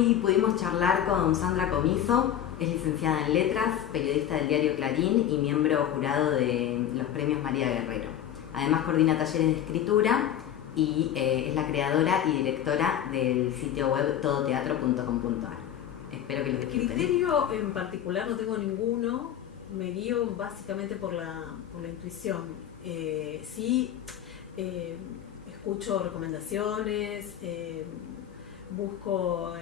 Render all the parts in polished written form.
Hoy pudimos charlar con Sandra Comiso, es licenciada en Letras, periodista del diario Clarín y miembro jurado de los premios María Guerrero. Además coordina talleres de escritura y es la creadora y directora del sitio web todoteatro.com.ar. Espero que lo disfruten. Criterio en particular no tengo ninguno, me guío básicamente por la intuición. Sí, escucho recomendaciones, busco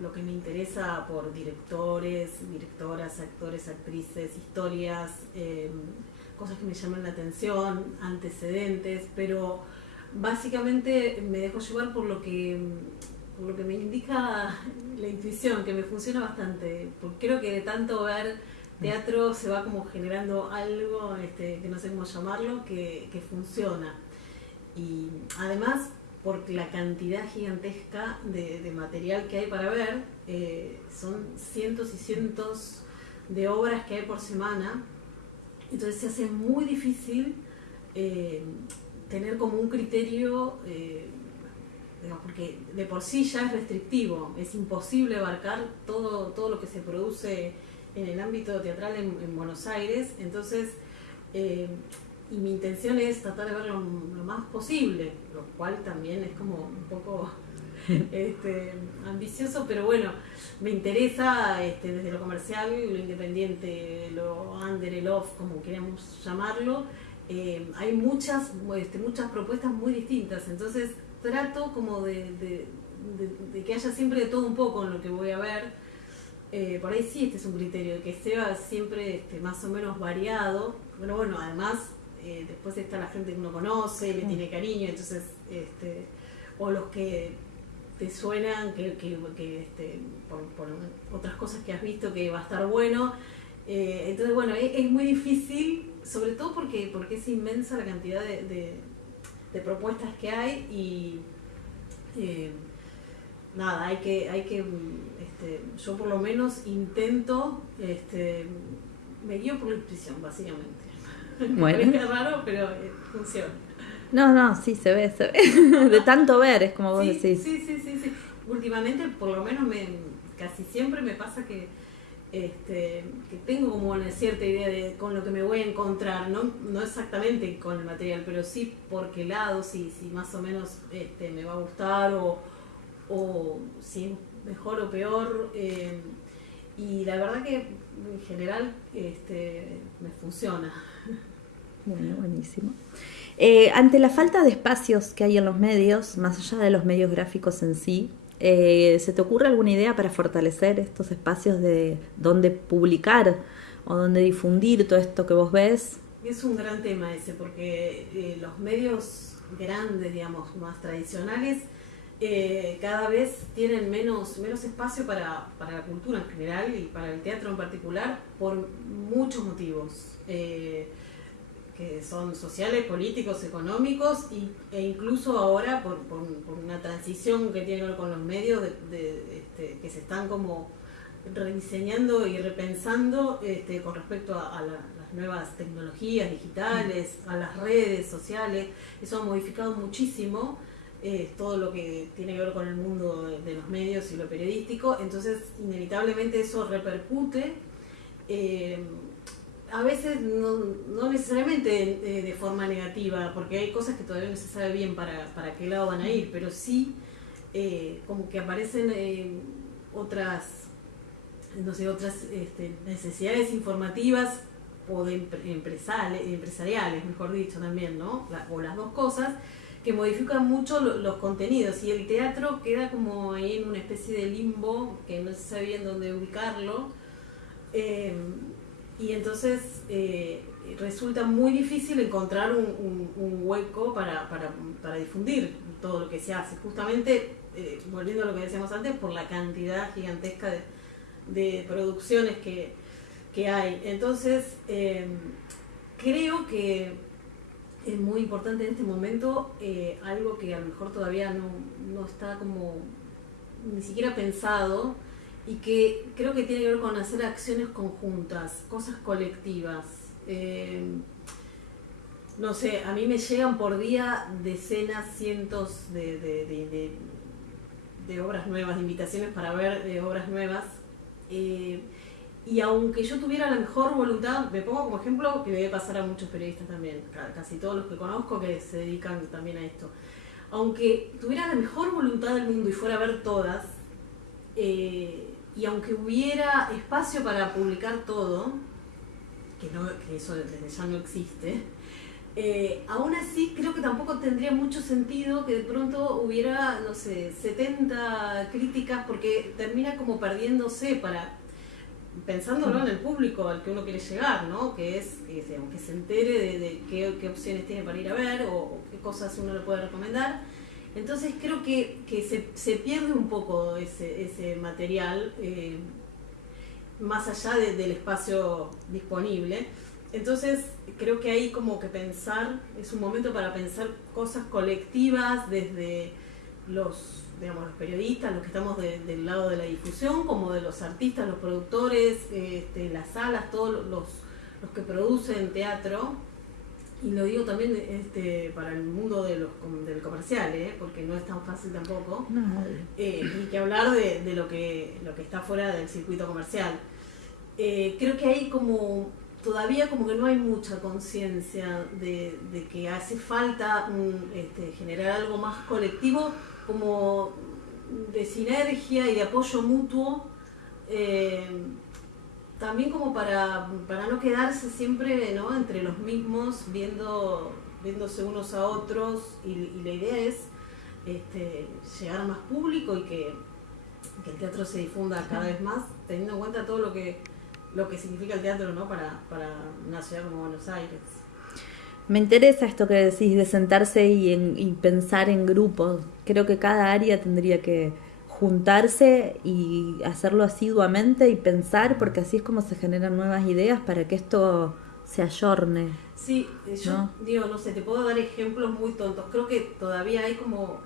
lo que me interesa por directores, directoras, actores, actrices, historias, cosas que me llaman la atención, antecedentes, pero básicamente me dejo llevar por lo que me indica la intuición, que me funciona bastante, porque creo que de tanto ver teatro se va como generando algo, que no sé cómo llamarlo, que funciona. Y además, por la cantidad gigantesca de material que hay para ver, son cientos y cientos de obras que hay por semana, entonces se hace muy difícil tener como un criterio, porque de por sí ya es restrictivo, es imposible abarcar todo lo que se produce en el ámbito teatral en Buenos Aires, entonces y mi intención es tratar de verlo lo más posible, lo cual también es como un poco ambicioso, pero bueno, me interesa desde lo comercial, lo independiente, lo under, el off, como queramos llamarlo. Hay muchas propuestas muy distintas, entonces trato como de que haya siempre de todo un poco en lo que voy a ver. Por ahí sí, este es un criterio, que sea siempre más o menos variado, pero bueno, además después está la gente que uno conoce, le tiene cariño, entonces o los que te suenan que por otras cosas que has visto que va a estar bueno, entonces bueno, es muy difícil, sobre todo porque es inmensa la cantidad de propuestas que hay y nada, hay que yo por lo menos intento, me guío por la intuición básicamente. Bueno. Es raro, pero funciona. No, sí, se ve. De tanto ver, es como vos decís. Sí. Últimamente, por lo menos, casi siempre me pasa que tengo como una cierta idea de con lo que me voy a encontrar, no exactamente con el material, pero sí por qué lado, si más o menos me va a gustar o si es mejor o peor. Y la verdad que en general me funciona. Bueno, buenísimo. Ante la falta de espacios que hay en los medios, más allá de los medios gráficos en sí, ¿se te ocurre alguna idea para fortalecer estos espacios de donde publicar o donde difundir todo esto que vos ves? Es un gran tema ese, porque los medios grandes, digamos, más tradicionales, cada vez tienen menos espacio para la cultura en general y para el teatro en particular, por muchos motivos. Que son sociales, políticos, económicos e incluso ahora por una transición que tiene que ver con los medios que se están como rediseñando y repensando con respecto a las nuevas tecnologías digitales, a las redes sociales. Eso ha modificado muchísimo todo lo que tiene que ver con el mundo de los medios y lo periodístico, entonces inevitablemente eso repercute a veces no necesariamente de forma negativa, porque hay cosas que todavía no se sabe bien para qué lado van a ir, pero sí como que aparecen otras necesidades informativas o empresariales, mejor dicho, también, ¿no? O las dos cosas, que modifican mucho los contenidos, y el teatro queda como ahí en una especie de limbo que no se sabe bien dónde ubicarlo. Y entonces resulta muy difícil encontrar un hueco para difundir todo lo que se hace, justamente volviendo a lo que decíamos antes, por la cantidad gigantesca de producciones que hay. Entonces creo que es muy importante en este momento algo que a lo mejor todavía no está como ni siquiera pensado, y que creo que tiene que ver con hacer acciones conjuntas, cosas colectivas. No sé, a mí me llegan por día decenas, cientos de de obras nuevas, de invitaciones para ver obras nuevas. Y aunque yo tuviera la mejor voluntad, me pongo como ejemplo que debe pasar a muchos periodistas también, casi todos los que conozco que se dedican también a esto. Aunque tuviera la mejor voluntad del mundo y fuera a ver todas, y aunque hubiera espacio para publicar todo, que eso desde ya no existe, aún así creo que tampoco tendría mucho sentido que de pronto hubiera, no sé, 70 críticas, porque termina como perdiéndose pensándolo en el público al que uno quiere llegar, ¿no? Que se entere de qué opciones tiene para ir a ver o qué cosas uno le puede recomendar. Entonces creo que se pierde un poco ese material más allá del espacio disponible. Entonces creo que hay como que pensar, es un momento para pensar cosas colectivas desde los periodistas, los que estamos del lado de la difusión, como de los artistas, los productores, las salas, todos los que producen teatro. Y lo digo también para el mundo del comercial, porque no es tan fácil tampoco. No. Ni que hablar de lo que está fuera del circuito comercial. Creo que hay todavía como que no hay mucha conciencia de que hace falta generar algo más colectivo, como de sinergia y de apoyo mutuo, también como para no quedarse siempre, ¿no?, entre los mismos, viéndose unos a otros, y la idea es llegar a más público y que el teatro se difunda cada vez más, teniendo en cuenta todo lo que significa el teatro, ¿no?, para una ciudad como Buenos Aires. Me interesa esto que decís de sentarse y pensar en grupos. Creo que cada área tendría que juntarse y hacerlo asiduamente y pensar, porque así es como se generan nuevas ideas para que esto se ayorne. Sí, yo digo, no sé, te puedo dar ejemplos muy tontos. Creo que todavía hay como,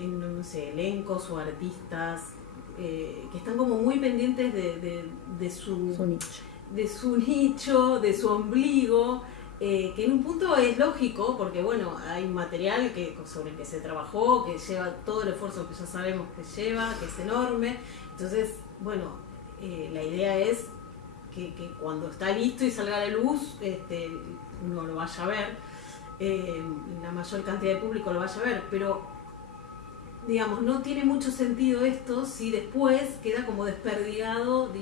no sé, elencos o artistas que están como muy pendientes de su nicho. De su nicho, de su ombligo, que en un punto es lógico, porque bueno, hay material sobre el que se trabajó, que lleva todo el esfuerzo que ya sabemos que lleva, que es enorme. Entonces, bueno, la idea es que cuando está listo y salga a la luz, uno lo vaya a ver, la mayor cantidad de público lo vaya a ver, pero digamos, no tiene mucho sentido esto si después queda como desperdiciado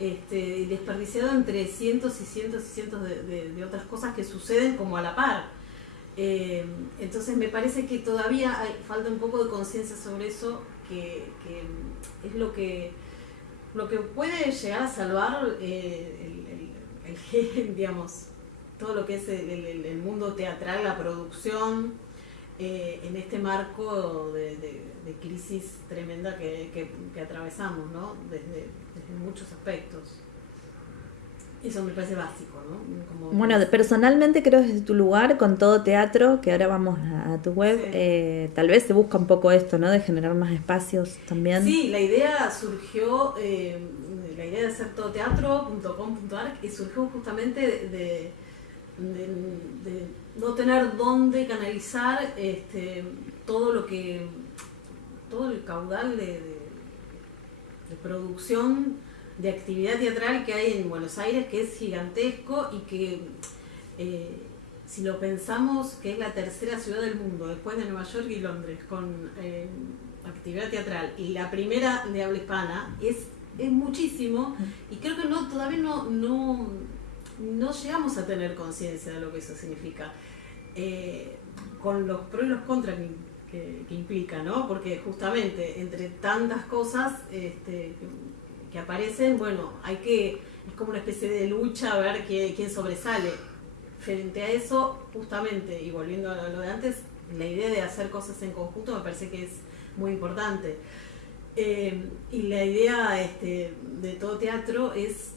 entre cientos y cientos y cientos de otras cosas que suceden como a la par. Entonces me parece que todavía falta un poco de conciencia sobre eso, que es lo que puede llegar a salvar digamos, todo lo que es el mundo teatral, la producción, en este marco de crisis tremenda que atravesamos, ¿no?, desde muchos aspectos. Eso me parece básico, ¿no? Bueno, personalmente creo desde tu lugar, con Todo Teatro, que ahora vamos a tu web, sí. Tal vez se busca un poco esto, ¿no?, de generar más espacios también. Sí, la idea surgió, la idea de hacer todoteatro.com.ar, y surgió justamente de no tener dónde canalizar todo el caudal de producción, de actividad teatral que hay en Buenos Aires, que es gigantesco y que si lo pensamos, que es la tercera ciudad del mundo después de Nueva York y Londres con actividad teatral, y la primera de habla hispana, es muchísimo, y creo que todavía no llegamos a tener conciencia de lo que eso significa, con los pros y los contras que implica, ¿no? Porque justamente entre tantas cosas que aparecen, bueno, es como una especie de lucha a ver quién sobresale. Frente a eso, justamente, y volviendo a lo de antes, la idea de hacer cosas en conjunto me parece que es muy importante. Y la idea de Todo Teatro es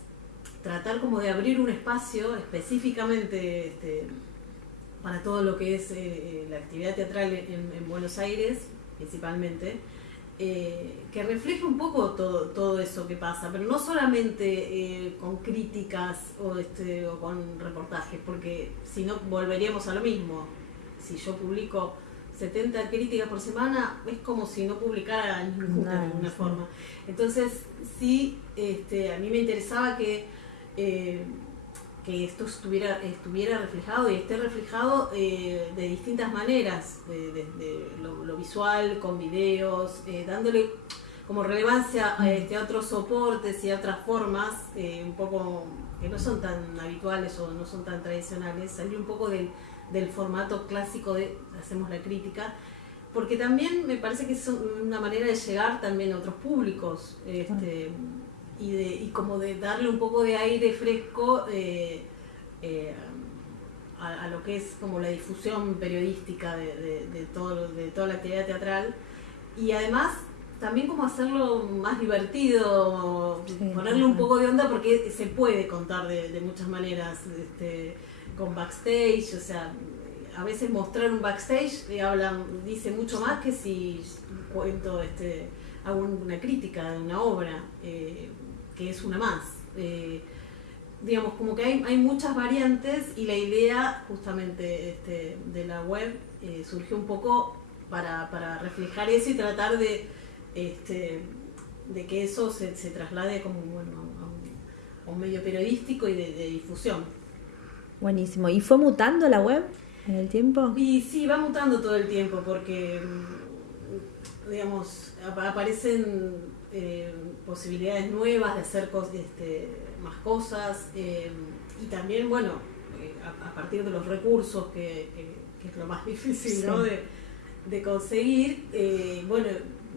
tratar como de abrir un espacio específicamente para todo lo que es la actividad teatral en Buenos Aires, principalmente, que refleje un poco todo eso que pasa, pero no solamente con críticas o con reportajes, porque si no volveríamos a lo mismo. Si yo publico 70 críticas por semana, es como si no publicara ninguna de alguna forma. Entonces, sí, a mí me interesaba que esto estuviera reflejado y esté reflejado de distintas maneras, desde lo visual, con videos, dándole como relevancia a otros soportes y a otras formas, un poco que no son tan habituales o no son tan tradicionales, salir un poco del formato clásico de hacemos la crítica, porque también me parece que es una manera de llegar también a otros públicos, y como de darle un poco de aire fresco a lo que es como la difusión periodística de toda la actividad teatral, y además también como hacerlo más divertido, ponerle un poco de onda, porque se puede contar de muchas maneras, con backstage, o sea, a veces mostrar un backstage dice mucho más que si cuento, hago una crítica de una obra, que es una más. Digamos, como que hay muchas variantes, y la idea justamente de la web surgió un poco para reflejar eso y tratar de que eso se traslade como a un medio periodístico y de difusión. Buenísimo. ¿Y fue mutando la web en el tiempo? Y sí, va mutando todo el tiempo, porque digamos, aparecen posibilidades nuevas de hacer más cosas, y también, bueno, a partir de los recursos, que es lo más difícil, ¿no? de conseguir, bueno,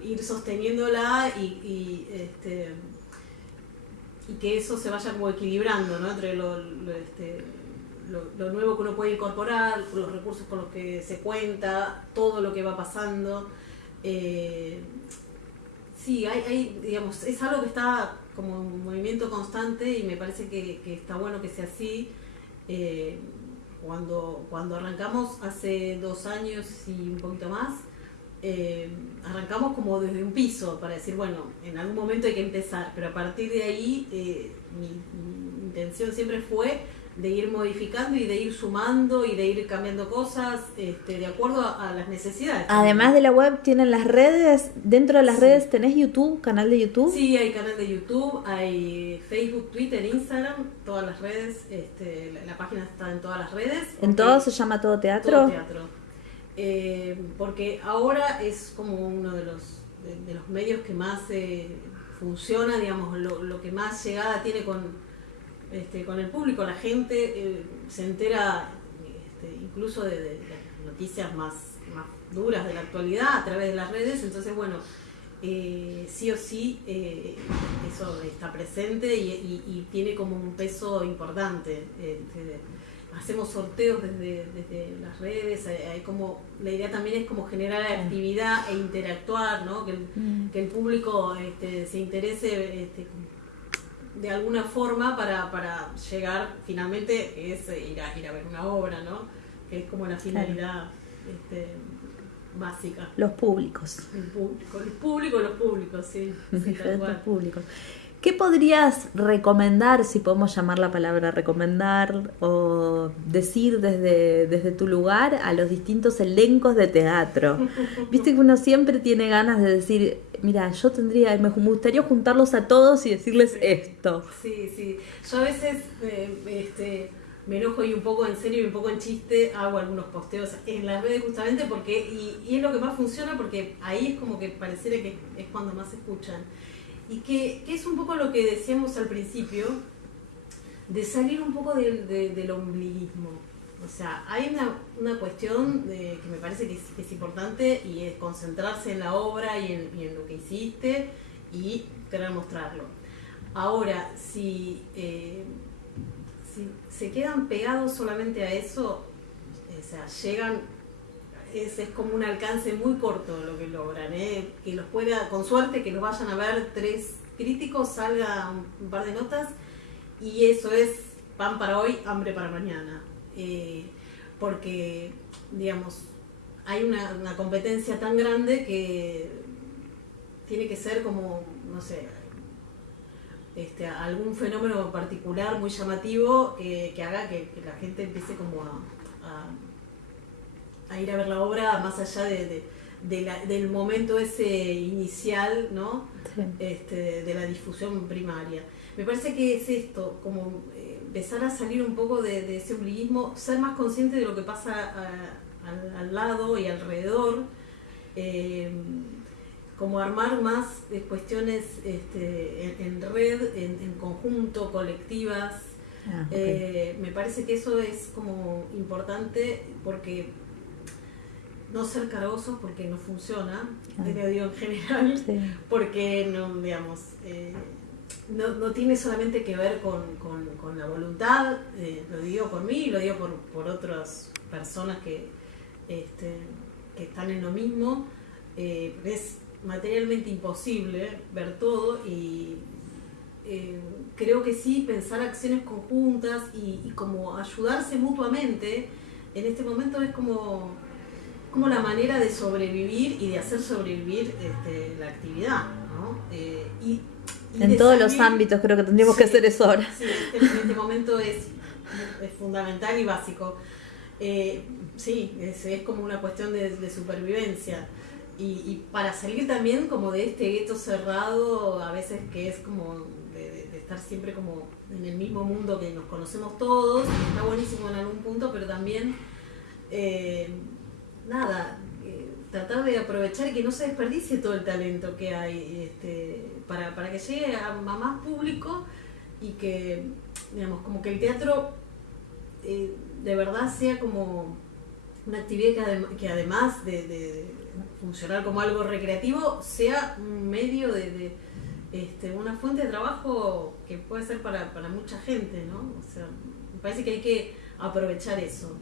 ir sosteniéndola y que eso se vaya como equilibrando, ¿no? Entre lo nuevo que uno puede incorporar, los recursos con los que se cuenta, todo lo que va pasando. Sí, digamos, es algo que está como en movimiento constante, y me parece que está bueno que sea así. Cuando arrancamos hace 2 años y un poquito más, arrancamos como desde un piso para decir, bueno, en algún momento hay que empezar, pero a partir de ahí mi intención siempre fue de ir modificando y de ir sumando y de ir cambiando cosas de acuerdo a las necesidades. Además de la web, ¿tienen las redes? Dentro de las redes, ¿tenés YouTube, canal de YouTube? Sí, hay canal de YouTube, hay Facebook, Twitter, Instagram, todas las redes, la página está en todas las redes. ¿En todo se llama Todo Teatro? Todo Teatro. Porque ahora es como uno de los medios que más funciona, digamos, lo que más llegada tiene con el público. La gente se entera incluso de las noticias más duras de la actualidad a través de las redes. Entonces, bueno, sí o sí eso está presente y tiene como un peso importante. Hacemos sorteos desde las redes, hay como, la idea también es como generar actividad e interactuar, ¿no? Que el público se interese de alguna forma para llegar finalmente, es ir a ver una obra, ¿no? Que es como la finalidad básica. Los públicos. El público, los públicos, sí. Diferentes públicos. ¿Qué podrías recomendar, si podemos llamar la palabra recomendar, o decir desde tu lugar a los distintos elencos de teatro? Viste que uno siempre tiene ganas de decir, mira, me gustaría juntarlos a todos y decirles esto. Sí. Yo a veces me enojo y un poco en serio y un poco en chiste hago algunos posteos en las redes justamente porque, y es lo que más funciona, porque ahí es como que pareciera que es cuando más se escuchan. Y que es un poco lo que decíamos al principio, de salir un poco del ombliguismo. O sea, hay una cuestión que me parece que es importante, y es concentrarse en la obra y en lo que hiciste y querer mostrarlo. Ahora, si se quedan pegados solamente a eso, o sea, llegan... Es como un alcance muy corto lo que logran, que los pueda, con suerte, que los vayan a ver 3 críticos, salga un par de notas, y eso es pan para hoy, hambre para mañana, porque, digamos, hay una competencia tan grande que tiene que ser como, no sé, algún fenómeno particular muy llamativo que haga que la gente empiece como a a ir a ver la obra más allá del momento ese inicial, ¿no? Sí. De la difusión primaria. Me parece que es esto, como empezar a salir un poco de ese ombliguismo, ser más consciente de lo que pasa al lado y alrededor, como armar más cuestiones en red, en conjunto, colectivas. Okay. Me parece que eso es como importante, porque no ser cargosos porque no funciona, lo digo en general, sí. porque no, digamos, no tiene solamente que ver con la voluntad, lo digo por mí, lo digo por otras personas que están en lo mismo. Es materialmente imposible ver todo, y creo que sí, pensar acciones conjuntas y como ayudarse mutuamente en este momento es como la manera de sobrevivir y de hacer sobrevivir la actividad, ¿no? Y en todos los ámbitos creo que tendríamos que hacer eso ahora. Sí, en este momento es fundamental y básico. Sí, es como una cuestión de supervivencia. Y para salir también como de este gueto cerrado, a veces que es como de estar siempre como en el mismo mundo que nos conocemos todos, y está buenísimo en algún punto, pero también tratar de aprovechar y que no se desperdicie todo el talento que hay, para que llegue a más público, y que, digamos, como que el teatro de verdad sea como una actividad que además de funcionar como algo recreativo, sea un medio una fuente de trabajo que puede ser para mucha gente, ¿no? O sea, me parece que hay que aprovechar eso.